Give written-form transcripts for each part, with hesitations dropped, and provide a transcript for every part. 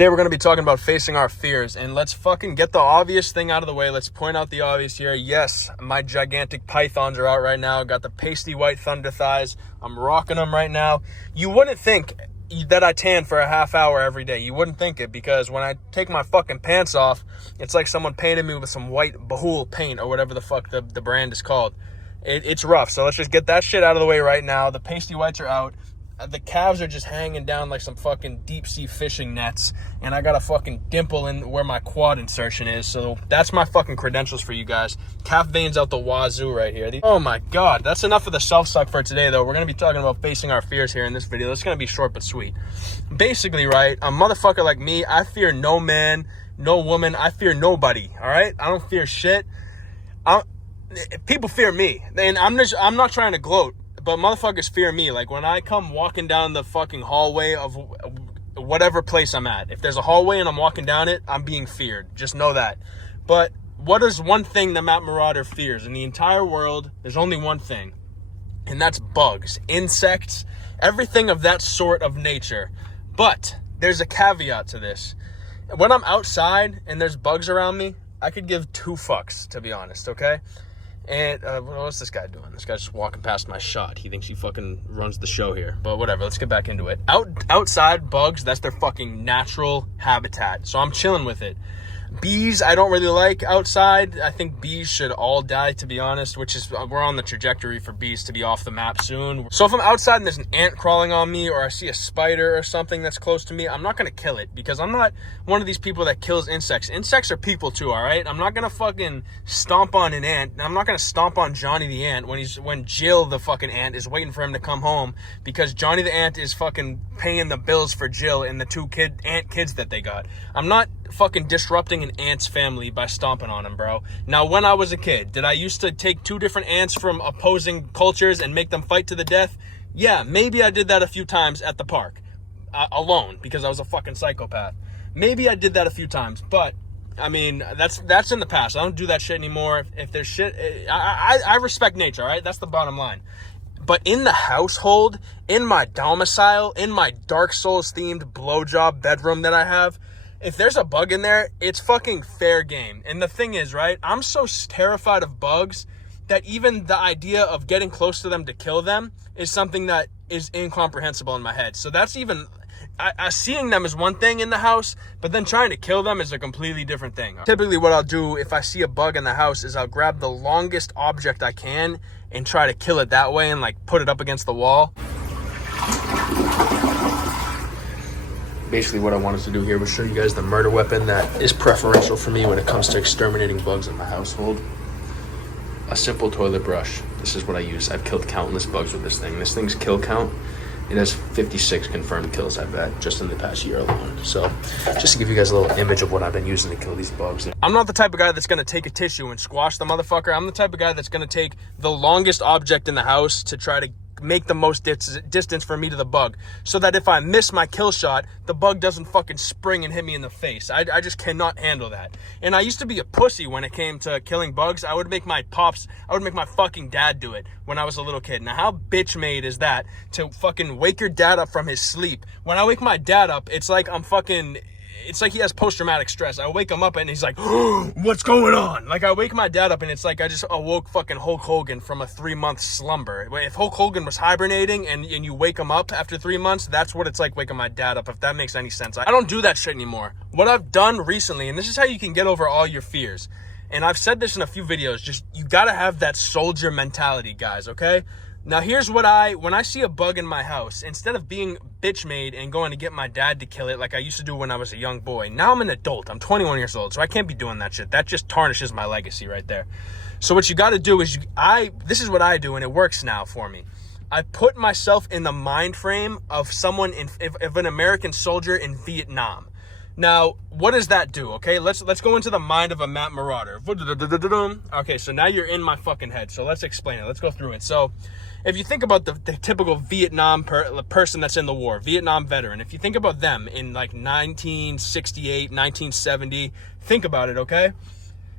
Today we're going to be talking about facing our fears, and let's fucking get the obvious thing out of the way. Let's point out the obvious here. Yes, my gigantic pythons are out right now. Got the pasty white thunder thighs. I'm rocking them right now. You wouldn't think that I tan for a half hour every day. You wouldn't think it, because when I take my fucking pants off, it's like someone painted me with some white Bahul paint or whatever the fuck the brand is called. It's rough, so let's just get that shit out of the way right now. The pasty whites are out. The calves are just hanging down like some fucking deep sea fishing nets. And I got a fucking dimple in where my quad insertion is. So that's my fucking credentials for you guys. Calf veins out the wazoo right here. Oh my God. That's enough of the self-suck for today, though. We're going to be talking about facing our fears here in this video. It's going to be short but sweet. Basically, right, a motherfucker like me, I fear no man, no woman. I fear nobody, all right? I don't fear shit. People fear me. And I'm not trying to gloat, but motherfuckers fear me. Like when I come walking down the fucking hallway of whatever place I'm at, if there's a hallway and I'm walking down it, I'm being feared. Just know that. But what is one thing that Matt Marauder fears in the entire world? There's only one thing, and that's bugs, insects, everything of that sort of nature. But there's a caveat to this. When I'm outside and there's bugs around me, I could give two fucks, to be honest, okay? And what's this guy doing? This guy's just walking past my shot. He thinks he fucking runs the show here. But whatever, let's get back into it. Outside, bugs, that's their fucking natural habitat. So I'm chilling with it. Bees, I don't really like outside. I think bees should all die, to be honest, which is, we're on the trajectory for bees to be off the map soon. So if I'm outside and there's an ant crawling on me, or I see a spider or something that's close to me, I'm not going to kill it, because I'm not one of these people that kills insects. Insects are people too, all right? I'm not going to fucking stomp on an ant. I'm not going to stomp on Johnny the ant when Jill the fucking ant is waiting for him to come home, because Johnny the ant is fucking paying the bills for Jill and the two ant kids that they got. I'm not fucking disrupting an ant's family by stomping on them, bro. Now, when I was a kid, did I used to take two different ants from opposing cultures and make them fight to the death? Yeah, maybe I did that a few times at the park, alone, because I was a fucking psychopath. Maybe I did that a few times, but I mean, that's in the past. I don't do that shit anymore. If there's shit, I respect nature, all right? That's the bottom line. But in the household, in my domicile, in my Dark Souls themed blowjob bedroom that I have, if there's a bug in there, it's fucking fair game. And the thing is, right, I'm so terrified of bugs that even the idea of getting close to them to kill them is something that is incomprehensible in my head. So that's even, seeing them is one thing in the house, but then trying to kill them is a completely different thing. Typically what I'll do if I see a bug in the house is I'll grab the longest object I can and try to kill it that way and like put it up against the wall. Basically what I wanted to do here was show you guys the murder weapon that is preferential for me when it comes to exterminating bugs in my household. A simple toilet brush. This is what I use. I've killed countless bugs with this thing. This thing's kill count, it has 56 confirmed kills, I bet, just in the past year alone. So just to give you guys a little image of what I've been using to kill these bugs. I'm not the type of guy that's going to take a tissue and squash the motherfucker. I'm the type of guy that's going to take the longest object in the house to try to make the most distance for me to the bug, so that if I miss my kill shot, the bug doesn't fucking spring and hit me in the face. I just cannot handle that. And I used to be a pussy when it came to killing bugs. I would make my fucking dad do it when I was a little kid. Now how bitch made is that to fucking wake your dad up from his sleep? When I wake my dad up, it's like it's like he has post-traumatic stress. I wake him up and he's like, oh, what's going on? Like I wake my dad up and it's like I just awoke fucking Hulk Hogan from a 3-month slumber. If Hulk Hogan was hibernating and you wake him up after 3 months, that's what it's like waking my dad up, if that makes any sense. I don't do that shit anymore. What I've done recently, and this is how you can get over all your fears, and I've said this in a few videos, just you gotta have that soldier mentality, guys, okay? Now here's what when I see a bug in my house, instead of being bitch made and going to get my dad to kill it like I used to do when I was a young boy, now I'm an adult. I'm 21 years old, so I can't be doing that shit. That just tarnishes my legacy right there. So what you got to do is this is what I do, and it works now for me. I put myself in the mind frame of someone of an American soldier in Vietnam. Now, what does that do? Okay, let's go into the mind of a Matt Marauder. Okay, so now you're in my fucking head. So let's explain it. Let's go through it. So if you think about the typical Vietnam person that's in the war, Vietnam veteran, if you think about them in like 1968, 1970, think about it, okay?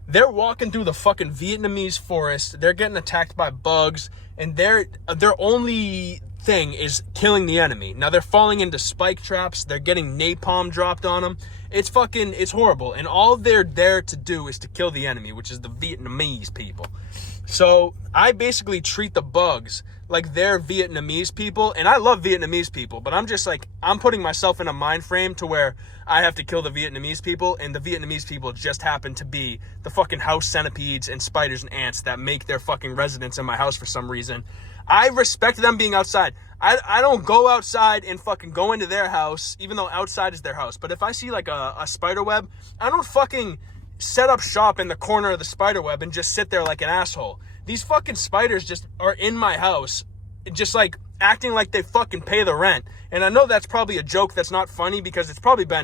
They're walking through the fucking Vietnamese forest. They're getting attacked by bugs, and their only thing is killing the enemy. Now they're falling into spike traps. They're getting napalm dropped on them. It's horrible. And all they're there to do is to kill the enemy, which is the Vietnamese people. So I basically treat the bugs like they're Vietnamese people. And I love Vietnamese people, but I'm putting myself in a mind frame to where I have to kill the Vietnamese people, and the Vietnamese people just happen to be the fucking house centipedes and spiders and ants that make their fucking residence in my house for some reason. I respect them being outside. I don't go outside and fucking go into their house, even though outside is their house. But if I see like a spider web, I don't fucking set up shop in the corner of the spider web and just sit there like an asshole. These fucking spiders just are in my house, just like acting like they fucking pay the rent. And I know that's probably a joke that's not funny because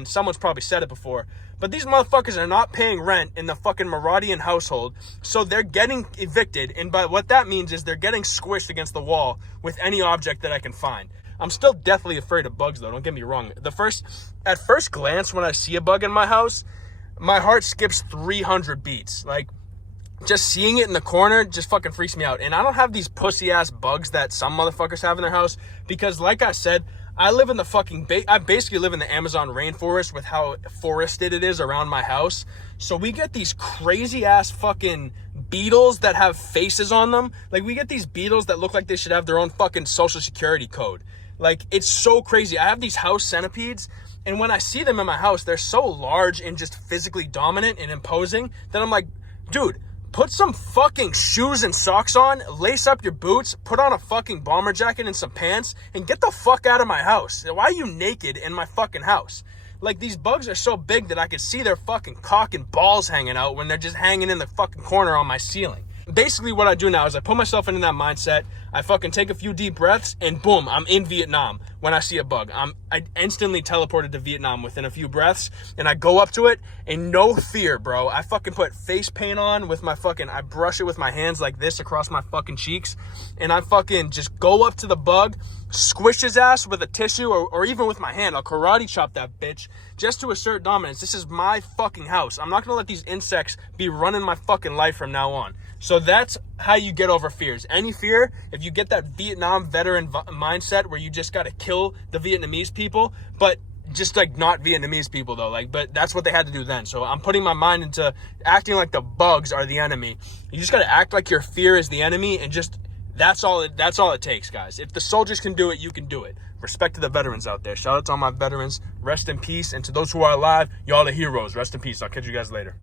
someone's probably said it before. But these motherfuckers are not paying rent in the fucking Maradian household. So they're getting evicted. And by what that means is they're getting squished against the wall with any object that I can find. I'm still deathly afraid of bugs though, don't get me wrong. At first glance when I see a bug in my house, my heart skips 300 beats. Like, just seeing it in the corner just fucking freaks me out. And I don't have these pussy ass bugs that some motherfuckers have in their house because, like I said, I live in the I basically live in the Amazon rainforest with how forested it is around my house. So we get these crazy ass fucking beetles that have faces on them. Like, we get these beetles that look like they should have their own fucking social security code. Like, it's so crazy. I have these house centipedes, and when I see them in my house, they're so large and just physically dominant and imposing that I'm like, dude, put some fucking shoes and socks on, lace up your boots, put on a fucking bomber jacket and some pants, and get the fuck out of my house. Why are you naked in my fucking house? Like, these bugs are so big that I could see their fucking cock and balls hanging out when they're just hanging in the fucking corner on my ceiling. Basically what I do now is I put myself into that mindset. I fucking take a few deep breaths and boom, I'm in Vietnam when I see a bug. I instantly teleported to Vietnam within a few breaths, and I go up to it and no fear, bro. I fucking put face paint on with I brush it with my hands like this across my fucking cheeks, and I fucking just go up to the bug, squish his ass with a tissue or even with my hand. I'll karate chop that bitch just to assert dominance. This is my fucking house. I'm not gonna let these insects be running my fucking life from now on. So that's how you get over fears. Any fear, if you get that Vietnam veteran mindset where you just got to kill the Vietnamese people, but just like not Vietnamese people though, but that's what they had to do then. So I'm putting my mind into acting like the bugs are the enemy. You just got to act like your fear is the enemy, and just that's all it takes, guys. If the soldiers can do it, you can do it. Respect to the veterans out there. Shout out to all my veterans. Rest in peace. And to those who are alive, y'all the heroes. Rest in peace. I'll catch you guys later.